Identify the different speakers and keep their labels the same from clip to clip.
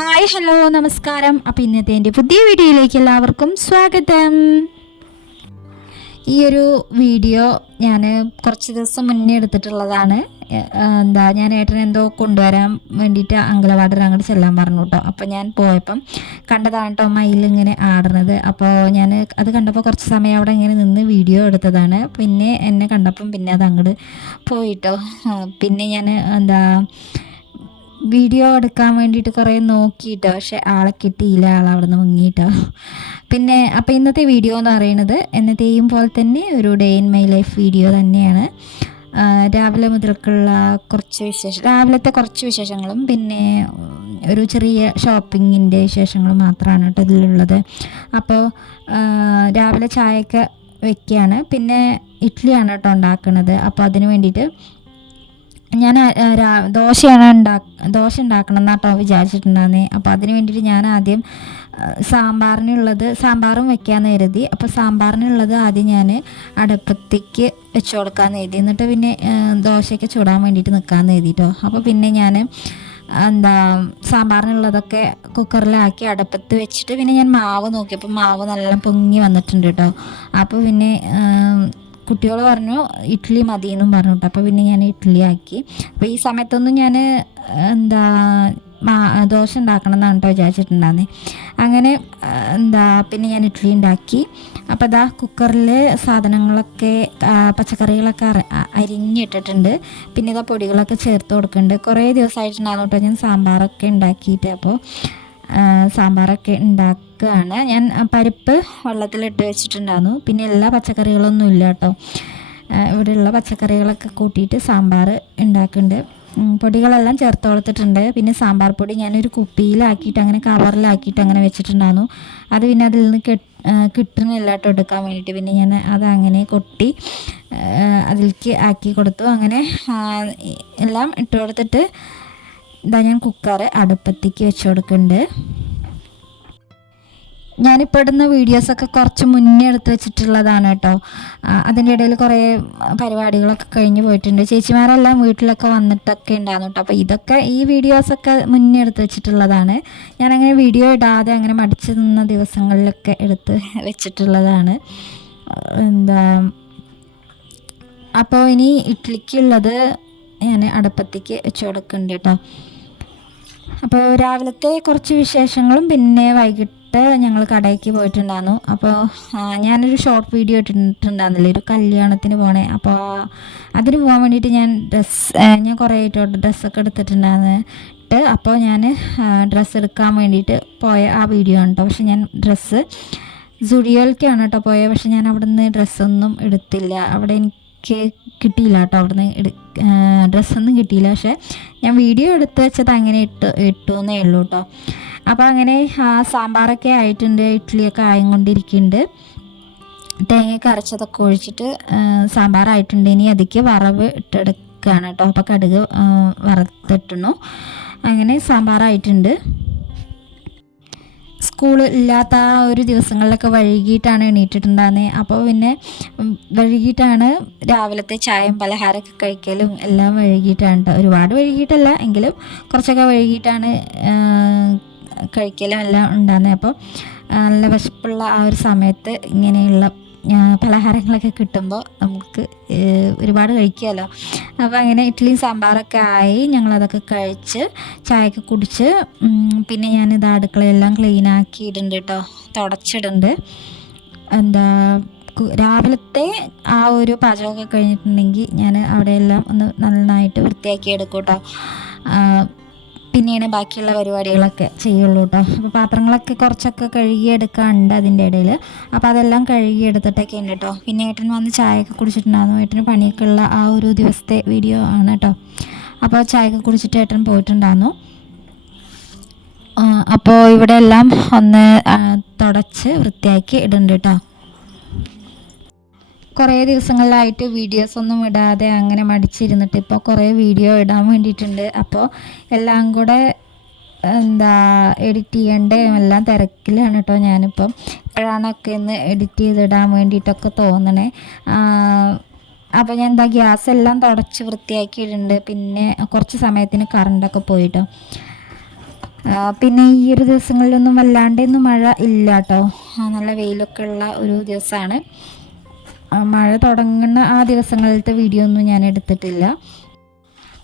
Speaker 1: Hi hello നമസ്കാരം. അപ്പം ഇന്നത്തെ എന്റെ പുതിയ വീഡിയോയിലേക്ക് എല്ലാവർക്കും സ്വാഗതം. ഈ ഒരു വീഡിയോ ഞാൻ കുറച്ച് ദിവസം മുന്നേ എടുത്തിട്ടുള്ളതാണ്. എന്താ ഞാൻ ഏട്ടനെ എന്തോ കൊണ്ടുവരാൻ വേണ്ടിയിട്ട് അങ്കലവാടറ അങ്ങോട്ട് ചെല്ലാൻ പറഞ്ഞു കേട്ടോ. അപ്പോൾ ഞാൻ പോയപ്പം കണ്ടതാണ് കേട്ടോ മയിലിങ്ങനെ ആടുന്നത്. അപ്പോൾ ഞാൻ അത് കണ്ടപ്പോൾ കുറച്ച് സമയം അവിടെ ഇങ്ങനെ നിന്ന് വീഡിയോ എടുത്തതാണ്. പിന്നെ എന്നെ കണ്ടപ്പം പിന്നെ അത് അങ്ങോട്ട് പോയിട്ടോ പിന്നെ ഞാൻ എന്താ വീഡിയോ എടുക്കാൻ വേണ്ടിയിട്ട് കുറേ നോക്കിയിട്ടോ. പക്ഷെ ആളെ കിട്ടിയില്ല. ആൾ അവിടെ നിന്ന് മുങ്ങിയിട്ടോ. പിന്നെ അപ്പോൾ ഇന്നത്തെ വീഡിയോ എന്ന് പറയുന്നത് എന്നത്തെയും പോലെ തന്നെ ഒരു day in my life video തന്നെയാണ്. രാവിലെ മുതൽക്കുള്ള കുറച്ച് വിശേഷം രാവിലത്തെ കുറച്ച് വിശേഷങ്ങളും പിന്നെ ഒരു ചെറിയ ഷോപ്പിങ്ങിന്റെ വിശേഷങ്ങൾ മാത്രമാണ് കേട്ടോ ഇതിലുള്ളത്. അപ്പോൾ രാവിലെ ചായയൊക്കെ വെക്കുകയാണ്. പിന്നെ ഇഡ്ഡലിയാണ് കേട്ടോ ഉണ്ടാക്കുന്നത്. അപ്പോൾ അതിന് വേണ്ടിയിട്ട് ഞാൻ ദോശയാണ് ഉണ്ടാ ദോശ ഉണ്ടാക്കണം എന്നാട്ടോ വിചാരിച്ചിട്ടുണ്ടായിരുന്നേ. അപ്പോൾ അതിന് വേണ്ടിയിട്ട് ഞാൻ ആദ്യം സാമ്പാറിനുള്ളത് സാമ്പാറും വെക്കാമെന്ന് കരുതി. അപ്പോൾ സാമ്പാറിനുള്ളത് ആദ്യം ഞാൻ അടുപ്പത്തേക്ക് വെച്ച് കൊടുക്കാമെന്ന് കരുതി. എന്നിട്ട് പിന്നെ ദോശയൊക്കെ ദോശയ്ക്ക് ചൂടാൻ വേണ്ടിയിട്ട് നിൽക്കാമെന്ന് കരുതിട്ടോ അപ്പോൾ പിന്നെ ഞാൻ എന്താ സാമ്പാറിനുള്ളതൊക്കെ കുക്കറിലാക്കി അടുപ്പത്ത് വെച്ചിട്ട് പിന്നെ ഞാൻ മാവ് നോക്കിയപ്പോൾ മാവ് നല്ല പൊങ്ങി വന്നിട്ടുണ്ട് കേട്ടോ അപ്പോൾ പിന്നെ കുട്ടികൾ പറഞ്ഞു ഇഡ്ഡലി മതി എന്നും പറഞ്ഞു കേട്ടോ അപ്പോൾ പിന്നെ ഞാൻ ഇഡ്ഡലി ആക്കി അപ്പോൾ ഈ സമയത്തൊന്നും ഞാൻ എന്താ ദോശ ഉണ്ടാക്കണം എന്നാണ് കേട്ടോ വിചാരിച്ചിട്ടുണ്ടായിരുന്നത് അങ്ങനെ എന്താ പിന്നെ ഞാൻ ഇഡ്ഡലി ഉണ്ടാക്കി. അപ്പോൾ അതാ കുക്കറിൽ സാധനങ്ങളൊക്കെ പച്ചക്കറികളൊക്കെ അരിഞ്ഞിട്ടിട്ടുണ്ട്. പിന്നെ ഇതാ പൊടികളൊക്കെ ചേർത്ത് കൊടുക്കുന്നുണ്ട്. കുറേ ദിവസമായിട്ടുണ്ടായിരുന്നു കേട്ടോ ഞാൻ സാമ്പാറൊക്കെ ഉണ്ടാക്കിയിട്ട്. അപ്പോൾ സാമ്പാറൊക്കെ ഉണ്ടാക്കുകയാണ്. ഞാൻ പരിപ്പ് വെള്ളത്തിലിട്ട് വെച്ചിട്ടുണ്ടായിരുന്നു. പിന്നെ എല്ലാ പച്ചക്കറികളൊന്നും ഇല്ല കേട്ടോ. ഇവിടെയുള്ള പച്ചക്കറികളൊക്കെ കൂട്ടിയിട്ട് സാമ്പാർ ഉണ്ടാക്കുന്നുണ്ട്. പൊടികളെല്ലാം ചേർത്ത് കൊടുത്തിട്ടുണ്ട്. പിന്നെ സാമ്പാർ പൊടി ഞാനൊരു കുപ്പിയിലാക്കിയിട്ട് അങ്ങനെ കവറിലാക്കിയിട്ട് അങ്ങനെ വെച്ചിട്ടുണ്ടായിരുന്നു. അത് പിന്നെ അതിൽ നിന്ന് കെട്ട് കിട്ടുന്നില്ല കേട്ടോ എടുക്കാൻ വേണ്ടിയിട്ട്. പിന്നെ ഞാൻ അത് അങ്ങനെ കൊട്ടി അതിലേക്ക് ആക്കി കൊടുത്തു. അങ്ങനെ എല്ലാം ഇട്ട് കൊടുത്തിട്ട് ഇതാ ഞാൻ കുക്കർ അടുപ്പത്തേക്ക് വെച്ച് കൊടുക്കുന്നുണ്ട്. ഞാനിപ്പോൾ ഇടുന്ന വീഡിയോസൊക്കെ കുറച്ച് മുന്നേ എടുത്ത് വെച്ചിട്ടുള്ളതാണ് കേട്ടോ. അതിന്റെ ഇടയിൽ കുറേ പരിപാടികളൊക്കെ കഴിഞ്ഞ് പോയിട്ടുണ്ട്. ചേച്ചിമാരെല്ലാം വീട്ടിലൊക്കെ വന്നിട്ടൊക്കെ ഉണ്ടായിരുന്നു കേട്ടോ. അപ്പോൾ ഇതൊക്കെ ഈ വീഡിയോസൊക്കെ മുന്നേ എടുത്ത് വെച്ചിട്ടുള്ളതാണ്. ഞാനങ്ങനെ വീഡിയോ ഇടാതെ അങ്ങനെ മടിച്ച് നിന്ന ദിവസങ്ങളിലൊക്കെ എടുത്ത് വെച്ചിട്ടുള്ളതാണ്. എന്താ അപ്പോൾ ഇനി ഇഡ്ഡലിക്കുള്ളത് ഞാൻ അടുപ്പത്തേക്ക് വെച്ച് കൊടുക്കുന്നുണ്ട് കേട്ടോ. അപ്പോൾ രാവിലത്തെ കുറച്ച് വിശേഷങ്ങളും പിന്നെ വൈകിട്ട് ഞങ്ങൾ കടയ്ക്ക് പോയിട്ടുണ്ടായിരുന്നു. അപ്പോൾ ഞാനൊരു ഷോർട്ട് വീഡിയോ ഇട്ടിട്ടുണ്ടായിരുന്നില്ലേ? ഒരു കല്യാണത്തിന് പോണേ. അപ്പോൾ അതിന് പോകാൻ വേണ്ടിയിട്ട് ഞാൻ ഡ്രസ്സ് ഞാൻ കുറേ ആയിട്ടോ ഡ്രസ്സൊക്കെ എടുത്തിട്ടുണ്ടായിരുന്നിട്ട് അപ്പോൾ ഞാൻ ഡ്രസ്സ് എടുക്കാൻ വേണ്ടിയിട്ട് പോയ ആ വീഡിയോ കേട്ടോ പക്ഷെ ഞാൻ ഡ്രസ്സ് സുഡിയോയിലേക്കാണ് കേട്ടോ പോയത് പക്ഷെ ഞാൻ അവിടെ നിന്ന് ഡ്രസ്സൊന്നും എടുത്തില്ല. അവിടെ എനിക്ക് കിട്ടിയില്ല കേട്ടോ അവിടെ നിന്ന് ഡ്രസ്സൊന്നും കിട്ടിയില്ല. പക്ഷേ ഞാൻ വീഡിയോ എടുത്ത് വെച്ചത് അങ്ങനെ ഇട്ട് ഇട്ടു എന്നേ ഉള്ളൂ കേട്ടോ അപ്പോൾ അങ്ങനെ സാമ്പാറൊക്കെ ആയിട്ടുണ്ട് ഇഡ്ഡലിയൊക്കെ ആയിക്കൊണ്ടിരിക്കുന്നുണ്ട്. തേങ്ങയൊക്കെ അരച്ചതൊക്കെ ഒഴിച്ചിട്ട് സാമ്പാറായിട്ടുണ്ട്. ഇനി അതിക്ക് വറവ് ഇട്ടെടുക്കുകയാണ് കേട്ടോ അപ്പോൾ കടുക് വറുത്തിട്ടണു. അങ്ങനെ സാമ്പാറായിട്ടുണ്ട്. സ്കൂൾ ഇല്ലാത്ത ആ ഒരു ദിവസങ്ങളിലൊക്കെ വൈകിട്ടാണ് എണീറ്റിട്ടുണ്ടായിരുന്നത് അപ്പോൾ പിന്നെ വഴുകിയിട്ടാണ് രാവിലത്തെ ചായയും പലഹാരമൊക്കെ കഴിക്കലും എല്ലാം വൈകിട്ടാണ് കേട്ടോ ഒരുപാട് വൈകിട്ടല്ല എങ്കിലും കുറച്ചൊക്കെ വൈകിട്ടാണ് ആ, കഴിക്കലും എല്ലാം ഉണ്ടാകുന്നത് അപ്പോൾ നല്ല വിശപ്പുള്ള ആ ഒരു സമയത്ത് ഇങ്ങനെയുള്ള പലഹാരങ്ങളൊക്കെ കിട്ടുമ്പോൾ നമുക്ക് ഒരുപാട് കഴിക്കുമല്ലോ. അപ്പോൾ അങ്ങനെ ഇഡ്ഡലിയും സാമ്പാറൊക്കെ ആയി ഞങ്ങളതൊക്കെ കഴിച്ച് ചായയൊക്കെ കുടിച്ച് പിന്നെ പിന്നെ ഞാനിത് അടുക്കളയെല്ലാം ക്ലീൻ ആക്കി ഇടുന്നുണ്ട് കേട്ടോ. തുടച്ചിടുന്നുണ്ട്. എന്താ രാവിലത്തെ ആ ഒരു പാചകമൊക്കെ കഴിഞ്ഞിട്ടുണ്ടെങ്കിൽ ഞാൻ അവിടെയെല്ലാം ഒന്ന് നന്നായിട്ട് വൃത്തിയാക്കി എടുക്കും കേട്ടോ. പിന്നെയാണ് ബാക്കിയുള്ള പരിപാടികളൊക്കെ ചെയ്യുള്ളൂ കേട്ടോ അപ്പോൾ പാത്രങ്ങളൊക്കെ കുറച്ചൊക്കെ കഴുകിയെടുക്കാനുണ്ട് അതിന്റെ ഇടയിൽ അപ്പോൾ അതെല്ലാം കഴുകിയെടുത്തിട്ടൊക്കെ ഉണ്ട് കേട്ടോ പിന്നെ ഏട്ടൻ വന്ന് ചായയൊക്കെ കുടിച്ചിട്ടുണ്ടായിരുന്നു. ഏട്ടന് പണിയൊക്കെ ഉള്ള ആ ഒരു ദിവസത്തെ വീഡിയോ ആണ് കേട്ടോ അപ്പോൾ ചായയൊക്കെ കുടിച്ചിട്ട് ഏട്ടൻ പോയിട്ടുണ്ടായിരുന്നു. അപ്പോൾ ഇവിടെ എല്ലാം ഒന്ന് തുടച്ച് വൃത്തിയാക്കി ഇടുന്നുണ്ട് കേട്ടോ കുറേ ദിവസങ്ങളിലായിട്ട് വീഡിയോസ് ഒന്നും ഇടാതെ അങ്ങനെ മടിച്ചിരുന്നിട്ട് ഇപ്പോൾ കുറേ വീഡിയോ ഇടാൻ വേണ്ടിയിട്ടുണ്ട്. അപ്പോൾ എല്ലാം കൂടെ എന്താ എഡിറ്റ് ചെയ്യേണ്ട എല്ലാം തിരക്കിലാണ് കേട്ടോ ഞാനിപ്പം. ഇപ്പോഴാണൊക്കെ ഒന്ന് എഡിറ്റ് ചെയ്തിടാൻ വേണ്ടിയിട്ടൊക്കെ തോന്നണേ. അപ്പോൾ ഞാൻ എന്താ ഗ്യാസ് എല്ലാം തുടച്ച് വൃത്തിയാക്കിയിട്ടുണ്ട്. പിന്നെ കുറച്ച് സമയത്തിന് കറണ്ടൊക്കെ പോയിട്ടോ. പിന്നെ ഈ ഒരു ദിവസങ്ങളിലൊന്നും വല്ലാണ്ടൊന്നും മഴ ഇല്ല കേട്ടോ. നല്ല വെയിലൊക്കെ ഉള്ള ഒരു ദിവസമാണ് മഴ തുടങ്ങുന്ന ആ ദിവസങ്ങളിലത്തെ വീഡിയോ ഒന്നും ഞാൻ എടുത്തിട്ടില്ല.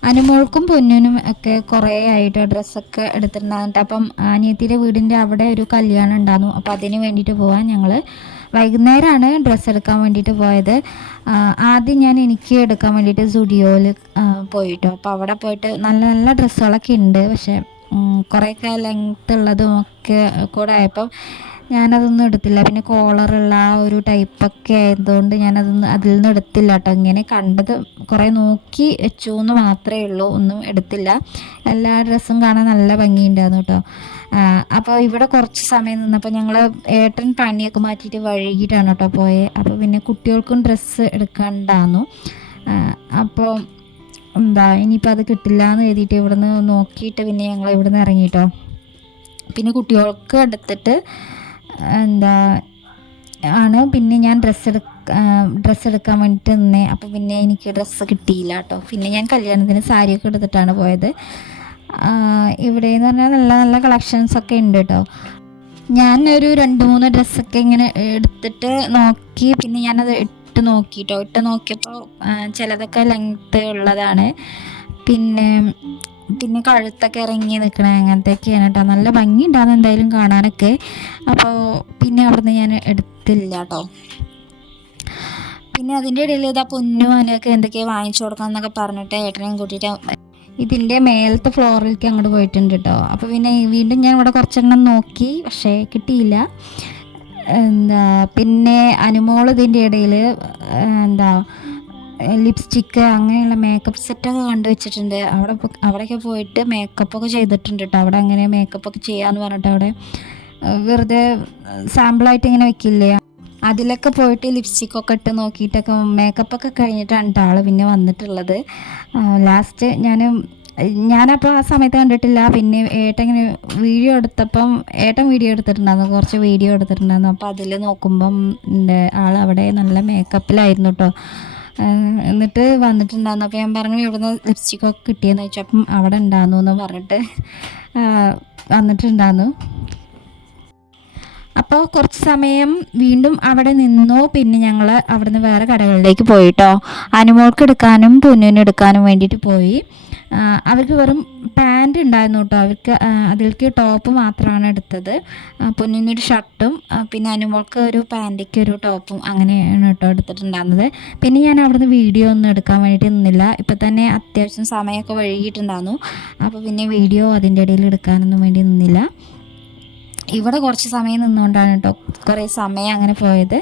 Speaker 1: അനുമോൾക്കും പൊന്നിനും ഒക്കെ കുറേ ആയിട്ട് ഡ്രസ്സൊക്കെ എടുത്തിട്ടുണ്ടായിരുന്നു അപ്പം അനിയത്തിയുടെ വീടിന്റെ അവിടെ ഒരു കല്യാണം ഉണ്ടായിരുന്നു. അപ്പം അതിന് വേണ്ടിയിട്ട് പോകാൻ ഞങ്ങൾ വൈകുന്നേരമാണ് ഡ്രസ്സ് എടുക്കാൻ വേണ്ടിയിട്ട് പോയത്. ആദ്യം ഞാൻ എനിക്ക് എടുക്കാൻ വേണ്ടിയിട്ട് സ്റ്റുഡിയോയിൽ പോയിട്ടോ. അപ്പോൾ അവിടെ പോയിട്ട് നല്ല നല്ല ഡ്രസ്സുകളൊക്കെ ഉണ്ട്. പക്ഷേ കുറേ കുറേയൊക്കെ ലെങ്ത് ഉള്ളതും ഒക്കെ കൂടെ ആയപ്പോൾ ഞാനതൊന്നും എടുത്തില്ല. പിന്നെ കോളറുള്ള ആ ഒരു ടൈപ്പൊക്കെ ആയതുകൊണ്ട് ഞാനതൊന്നും അതിൽ നിന്ന് എടുത്തില്ല കേട്ടോ. ഇങ്ങനെ കണ്ടത് കുറേ നോക്കി വെച്ചു എന്ന് മാത്രമേ ഉള്ളൂ. ഒന്നും എടുത്തില്ല. എല്ലാ ഡ്രസ്സും കാണാൻ നല്ല ഭംഗിയുണ്ടായിരുന്നു കേട്ടോ. അപ്പോൾ ഇവിടെ കുറച്ച് സമയം നിന്നപ്പോൾ ഞങ്ങൾ ഏട്ടൻ പണിയൊക്കെ മാറ്റിയിട്ട് വഴുകിയിട്ടാണ് കേട്ടോ പോയത് അപ്പോൾ പിന്നെ കുട്ടികൾക്കും ഡ്രസ്സ് എടുക്കണ്ടായിരുന്നു അപ്പോൾ എന്താ ഇനിയിപ്പോൾ അത് കിട്ടില്ല എന്ന് എഴുതിയിട്ട് ഇവിടുന്ന് നോക്കിയിട്ട് പിന്നെ ഞങ്ങൾ ഇവിടുന്ന് ഇറങ്ങിയിട്ടോ പിന്നെ കുട്ടികൾക്ക് എടുത്തിട്ട് എന്താ ആണ്? പിന്നെ ഞാൻ ഡ്രസ്സ് എടുക്ക ഡ്രസ്സ് എടുക്കാൻ വേണ്ടിയിട്ട് നിന്നേ. അപ്പോൾ പിന്നെ എനിക്ക് ഡ്രസ്സ് കിട്ടിയില്ല കേട്ടോ. പിന്നെ ഞാൻ കല്യാണത്തിന് സാരിയൊക്കെ എടുത്തിട്ടാണ് പോയത്. ഇവിടെ എന്ന് പറഞ്ഞാൽ നല്ല നല്ല കളക്ഷൻസ് ഒക്കെ ഉണ്ട് കേട്ടോ. ഞാൻ ഒരു രണ്ട് മൂന്ന് ഡ്രസ്സൊക്കെ ഇങ്ങനെ എടുത്തിട്ട് നോക്കി പിന്നെ ഞാനത് ഇട്ട് നോക്കി കേട്ടോ. ഇട്ട് നോക്കിയപ്പോൾ ചിലതൊക്കെ ലെങ്ത്ത് ഉള്ളതാണ്. പിന്നെ പിന്നെ കഴുത്തൊക്കെ ഇറങ്ങി നിൽക്കണ അങ്ങനത്തെയൊക്കെയാണ് കേട്ടോ. നല്ല ഭംഗി ഉണ്ടാകുന്ന എന്തായാലും കാണാനൊക്കെ. അപ്പോൾ പിന്നെ അവിടുന്ന് ഞാൻ എടുത്തില്ല കേട്ടോ. പിന്നെ അതിന്റെ ഇടയിൽ ഇതാ പൊന്നു മനൊക്കെ എന്തൊക്കെയാണ് വാങ്ങിച്ചു കൊടുക്കണം എന്നൊക്കെ പറഞ്ഞിട്ട് ഏട്ടനെയും കൂട്ടിയിട്ട് ഇതിന്റെ മേലത്തെ ഫ്ലോറിലേക്ക് അങ്ങോട്ട് പോയിട്ടുണ്ട് കേട്ടോ. അപ്പോൾ പിന്നെ വീണ്ടും ഞാൻ ഇവിടെ കുറച്ചെണ്ണം നോക്കി പക്ഷേ കിട്ടിയില്ല. എന്താ പിന്നെ അനുമോൾ ഇതിന്റെ ഇടയിൽ എന്താ ലിപ്സ്റ്റിക്ക് അങ്ങനെയുള്ള മേക്കപ്പ് സെറ്റൊക്കെ കണ്ടു വെച്ചിട്ടുണ്ട് അവിടെ അവിടെയൊക്കെ പോയിട്ട് മേക്കപ്പൊക്കെ ചെയ്തിട്ടുണ്ട് കേട്ടോ അവിടെ അങ്ങനെ മേക്കപ്പൊക്കെ ചെയ്യാമെന്ന് പറഞ്ഞിട്ട് അവിടെ വെറുതെ സാമ്പിളായിട്ട് ഇങ്ങനെ വെക്കില്ലേ? അതിലൊക്കെ പോയിട്ട് ലിപ്സ്റ്റിക്കൊക്കെ ഇട്ട് നോക്കിയിട്ടൊക്കെ മേക്കപ്പൊക്കെ കഴിഞ്ഞിട്ടാണ് കേട്ടോ ആൾ പിന്നെ വന്നിട്ടുള്ളത്. ലാസ്റ്റ് ഞാൻ ഞാനപ്പോൾ ആ സമയത്ത് കണ്ടിട്ടില്ല. പിന്നെ ഏട്ടൻ ഇങ്ങനെ വീഡിയോ എടുത്തപ്പം ഏട്ടൻ വീഡിയോ എടുത്തിട്ടുണ്ടായിരുന്നു. കുറച്ച് വീഡിയോ എടുത്തിട്ടുണ്ടായിരുന്നു. അപ്പോൾ അതിൽ നോക്കുമ്പം ആൾ അവിടെ നല്ല മേക്കപ്പിലായിരുന്നു കേട്ടോ എന്നിട്ട് വന്നിട്ടുണ്ടായിരുന്നു. അപ്പോൾ ഞാൻ പറഞ്ഞു ഇവിടുന്ന് ലിപ്സ്റ്റിക്കൊക്കെ കിട്ടിയെന്ന് ചോദിച്ചപ്പം അവിടെ ഉണ്ടായിരുന്നു എന്ന് പറഞ്ഞിട്ട് വന്നിട്ടുണ്ടായിരുന്നു. അപ്പോൾ കുറച്ച് സമയം വീണ്ടും അവിടെ നിന്നു. പിന്നെ ഞങ്ങൾ അവിടുന്ന് വേറെ കടകളിലേക്ക് പോയിട്ടോ. അനുമോൾക്ക് എടുക്കാനും പൊന്നിനും എടുക്കാനും വേണ്ടിയിട്ട് പോയി. അവർക്ക് വെറും പാന്റ് ഉണ്ടായിരുന്നു കേട്ടോ അവർക്ക് അതിലേക്ക് ടോപ്പ് മാത്രമാണ് എടുത്തത്. പൊന്നിനൊരു ഷർട്ടും പിന്നെ അനുമോൾക്ക് ഒരു പാന്റിക്ക് ഒരു ടോപ്പും അങ്ങനെയാണ് കേട്ടോ എടുത്തിട്ടുണ്ടായിരുന്നത്. പിന്നെ ഞാൻ അവിടുന്ന് വീഡിയോ ഒന്നും എടുക്കാൻ വേണ്ടിയിട്ട് നിന്നില്ല. ഇപ്പം തന്നെ അത്യാവശ്യം സമയമൊക്കെ വൈകിട്ടുണ്ടായിരുന്നു അപ്പോൾ പിന്നെ വീഡിയോ അതിന്റെ ഇടയിൽ എടുക്കാനൊന്നും വേണ്ടി നിന്നില്ല. ഇവിടെ കുറച്ച് സമയം നിന്നുകൊണ്ടാണ് കേട്ടോ കുറേ സമയം അങ്ങനെ പോയത്.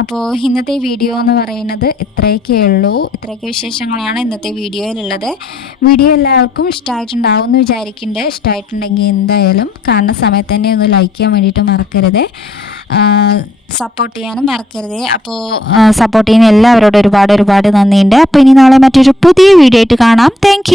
Speaker 1: അപ്പോൾ ഇന്നത്തെ വീഡിയോ എന്ന് പറയുന്നത് ഇത്രയൊക്കെ ഉള്ളൂ. ഇത്രയൊക്കെ വിശേഷങ്ങളാണ് ഇന്നത്തെ വീഡിയോയിലുള്ളത് വീഡിയോ എല്ലാവർക്കും ഇഷ്ടമായിട്ടുണ്ടാവും എന്ന് വിചാരിക്കുന്നുണ്ട് ഇഷ്ടമായിട്ടുണ്ടെങ്കിൽ എന്തായാലും കാണുന്ന സമയത്ത് തന്നെ ഒന്ന് ലൈക്ക് ചെയ്യാൻ വേണ്ടിയിട്ട് മറക്കരുത്. സപ്പോർട്ട് ചെയ്യാനും മറക്കരുത്. അപ്പോൾ സപ്പോർട്ട് ചെയ്യുന്ന എല്ലാവരോടും ഒരുപാട് ഒരുപാട് നന്ദിയുണ്ട്. അപ്പോൾ ഇനി നാളെ മറ്റൊരു പുതിയ വീഡിയോ ആയിട്ട് കാണാം. താങ്ക്